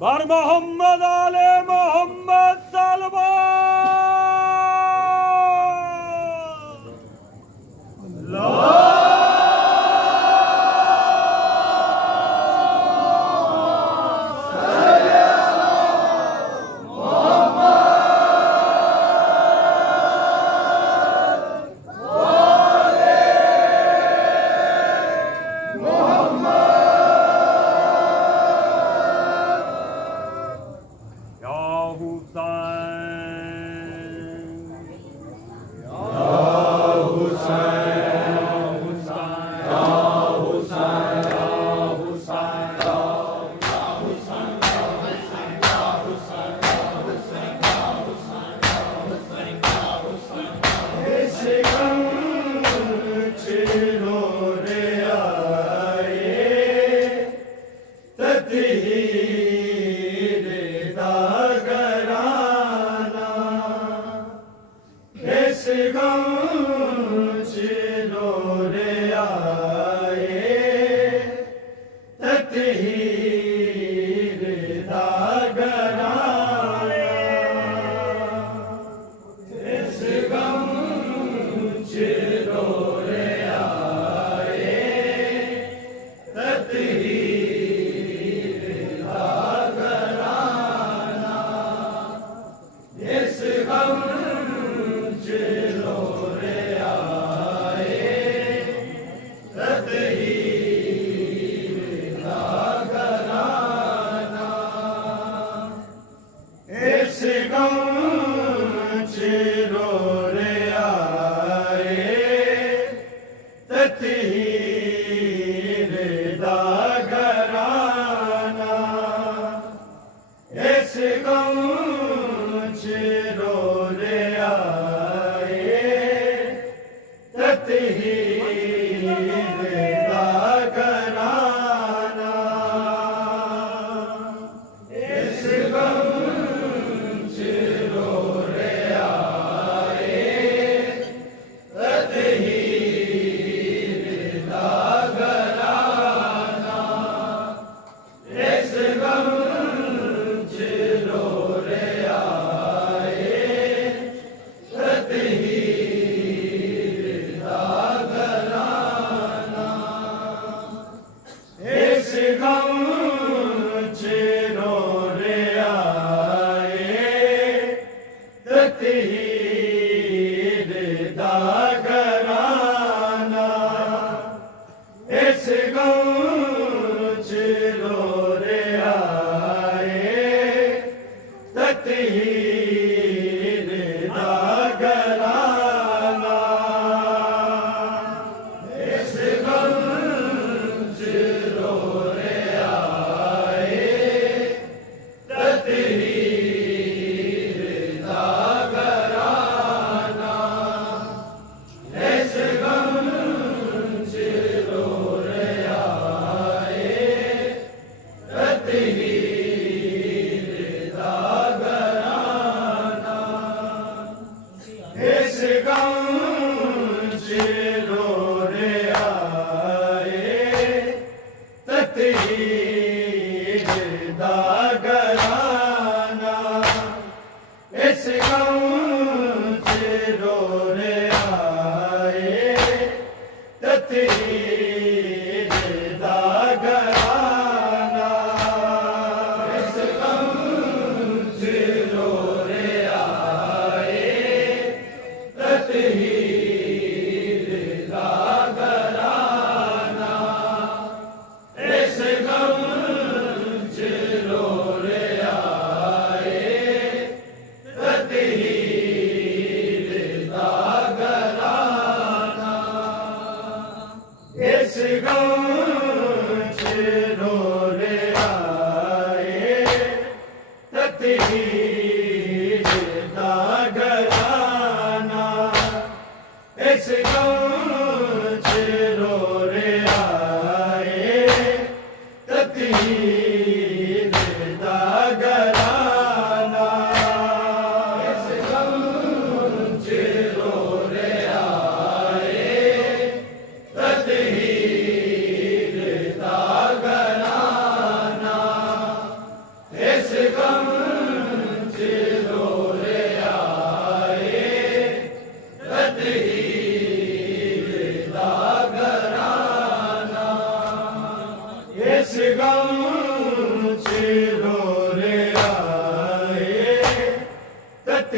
बर मोहम्मद आले Mohammad Salman. Ese gam chilo re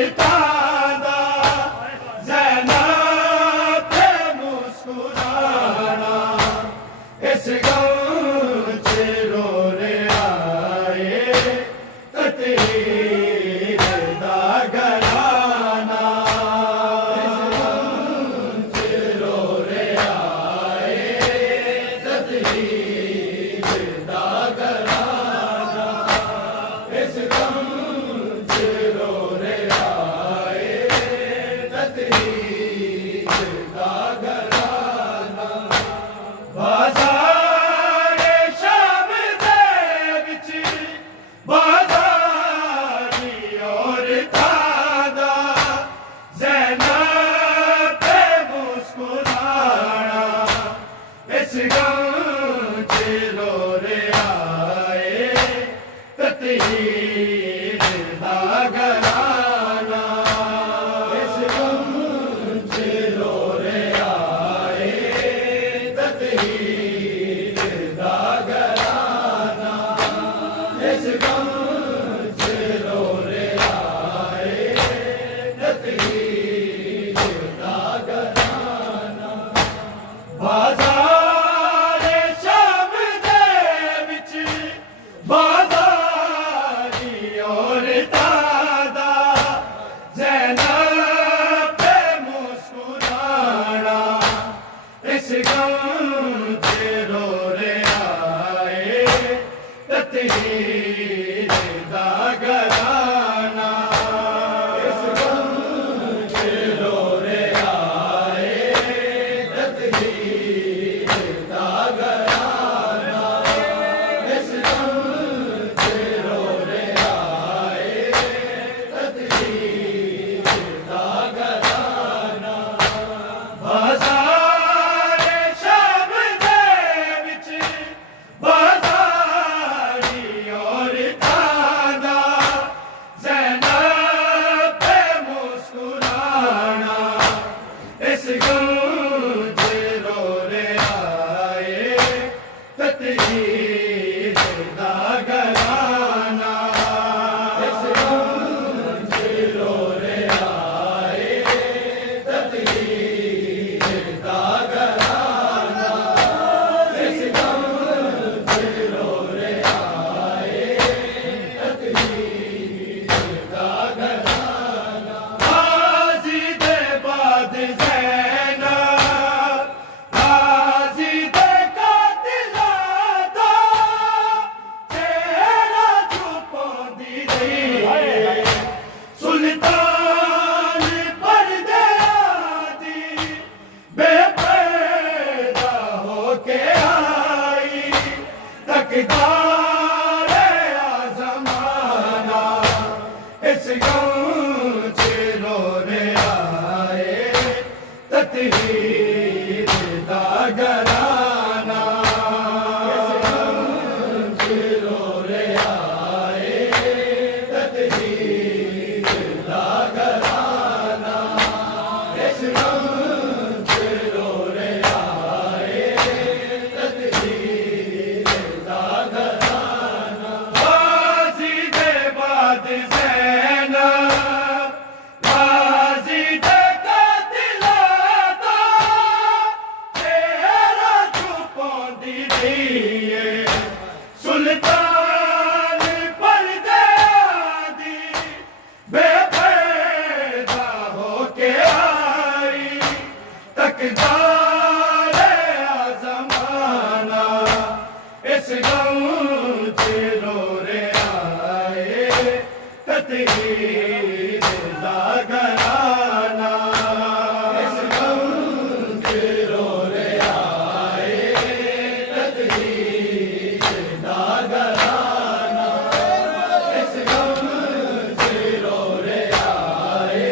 औरतां दा ज़ैनब ते मुस्कुराना इस गम च रो रहा है तकदीर दा घराना इस गम च रो रहा है तकदीर दा घराना इस गम च रो रहा है तकदीर दा घराना बाज़ार शाम दे विच बाज़ारी औरतां दा ज़ैनब ते मुस्कुराना इस गम च रो रहा है तकदीर दा घराना इस गम च रो रहा है तकदीर दा घराना इस गम च रो रहा है तकदीर दा घराना बाज़ार शाम दे विच बाज़ारी औरतां दा ज़ैनब ते मुस्कुराना इस गम च रो रहा है तकदीर दा घराना इस गम च रो रहा है तकदीर दा घराना इस गम च रो रहा है तकदीर दा घराना बाज़ार शाम दे विच बाज़ारी औरतां दा ज़ैनब ते मुस्कुराना इस गम च रो रहा है तकदीर दा घराना इस गम च रो रहा है तकदीर दा घराना इस गम च रो रहा है तकदीर दा घराना गाज़ी दे बाद ज़ैनब गाज़ी दे कातिलां दा चेहरा छुपांदी रही सुल्तान परदेआं दी बेपर्दा होके आई तकदार ज़माना इस गम च रो रहा है तकदीर दा घराना इस गम च रो रहा है तकदीर दा घराना इस गम च रो रहा है तकदीर दा घराना गाज़ी दे बाद ज़ैनब गाज़ी दे कातिलां दा चेहरा छुपांदी रही है सुल्तान परदेआं दी बेपर्दा होके आई तकदार ज़माना इस गम च रो रहा है तकदीर दा घराना इस गम च रो रहा है तकदीर दा घराना इस गम च रो रहा है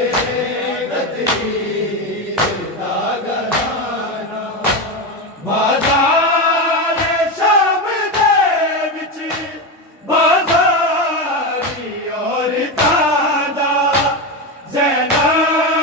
तकदीर दा घराना बाज़ार शाम दे विच बाज़ारी औरतां दा ज़ैनब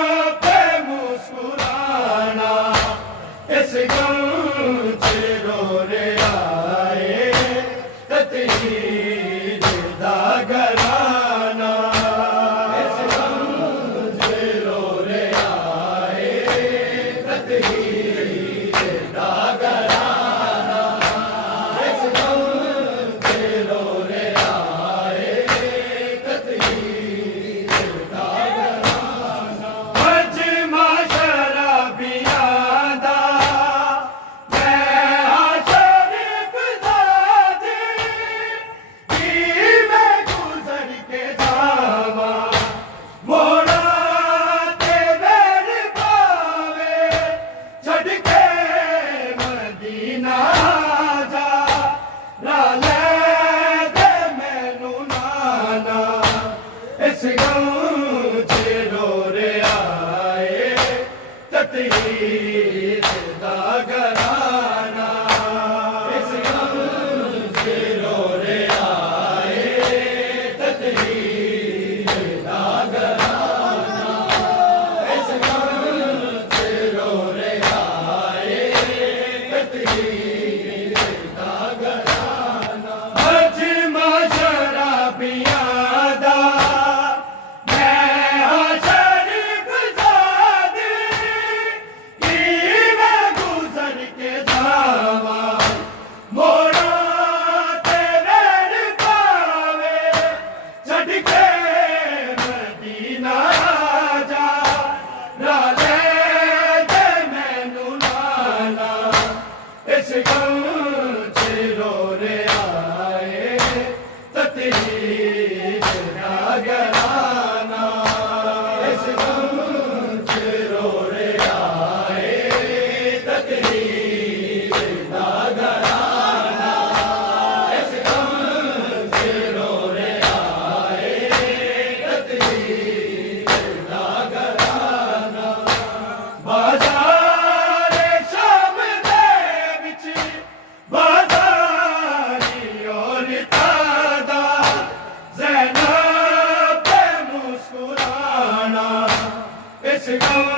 इस गम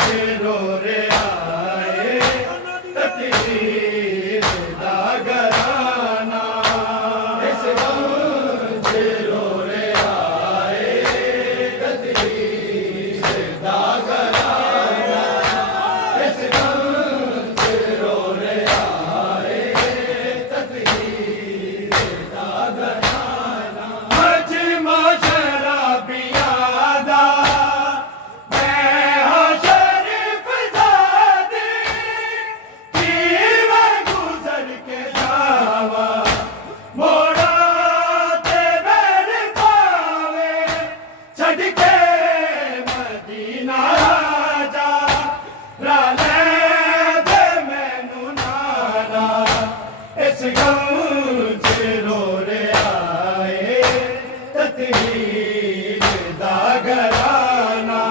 च रो रे आए तकदीर दा घराना इस गम च रो रे आए तकदीर दा घराना इस गम च रो रे आए तकदीर दा घराना मजमा शराबियां दा इस गम च रो रे आए तकदीर दा घराना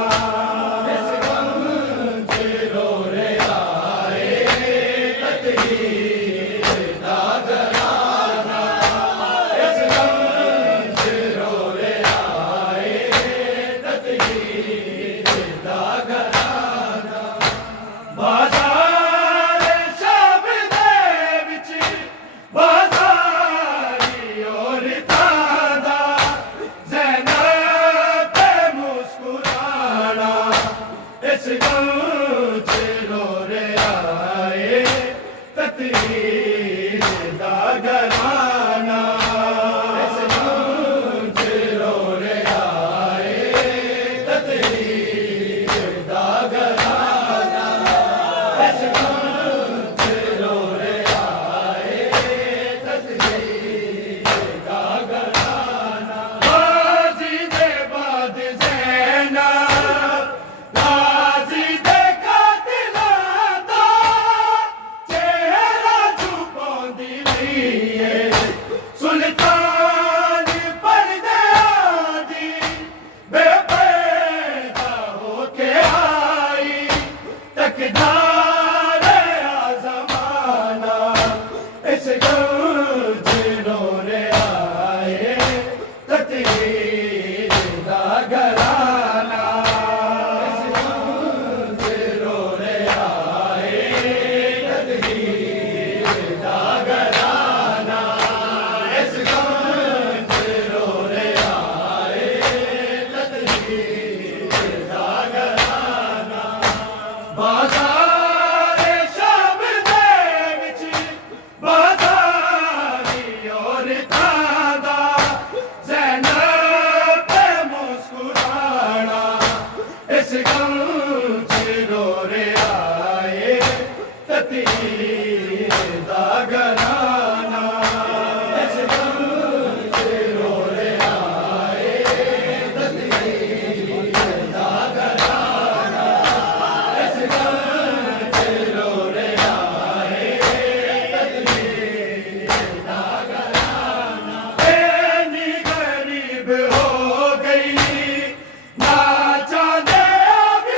इस गम च रो रे आए तकदीर दा घराना इस गम च रो रे आए तकदीर दा घराना बाजार शब दे विच बाजारी औरतां दा ज़ैनब ते मुस्कुराना इस गम च रो रे आए तकदीर दा घराना इस गम च रो रे आए तकदीर दा घराना इस गम च रो रे आए तकदीर दा घराना गाज़ी दे बाद ज़ैनब गाज़ी दे कातिलां दा चेहरा छुपाउंदी रहीए सुल्तान परदेआं दी बेपर्दा होके आई तकदार आज़माना इस गम च रो रे आए तकदीर दा घराना इस गम च रो रे आए तकदीर दा घराना इस गम च रो रे आए तकदीर दा घराना बाजार शब दे विच बाजारी औरतां दा ज़ैनब ते मुस्कुराना इस गम च रो रे आए तकदीर दा घराना इस गम च रो रे आए तकदीर दा घराना इस गम च रो रे आए तकदीर दा घराना इतनी गरीब हो गई ना चाहते अब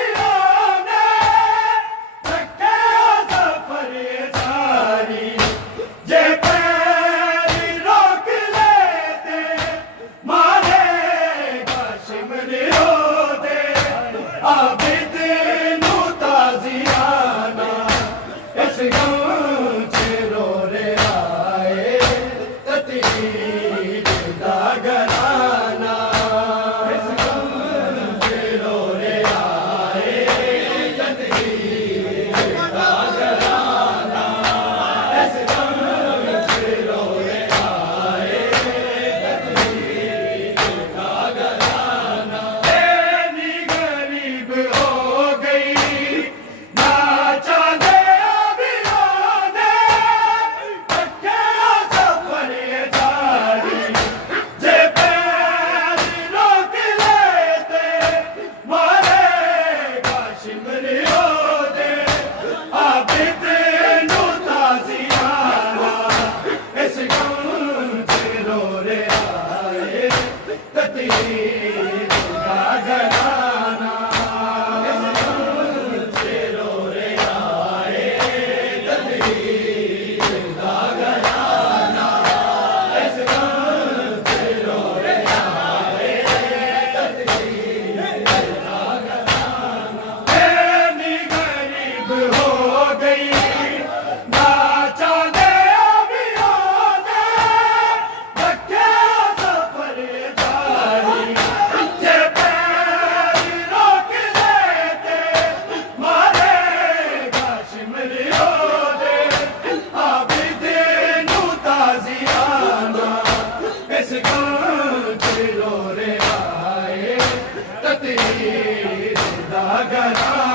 पीर दा घराना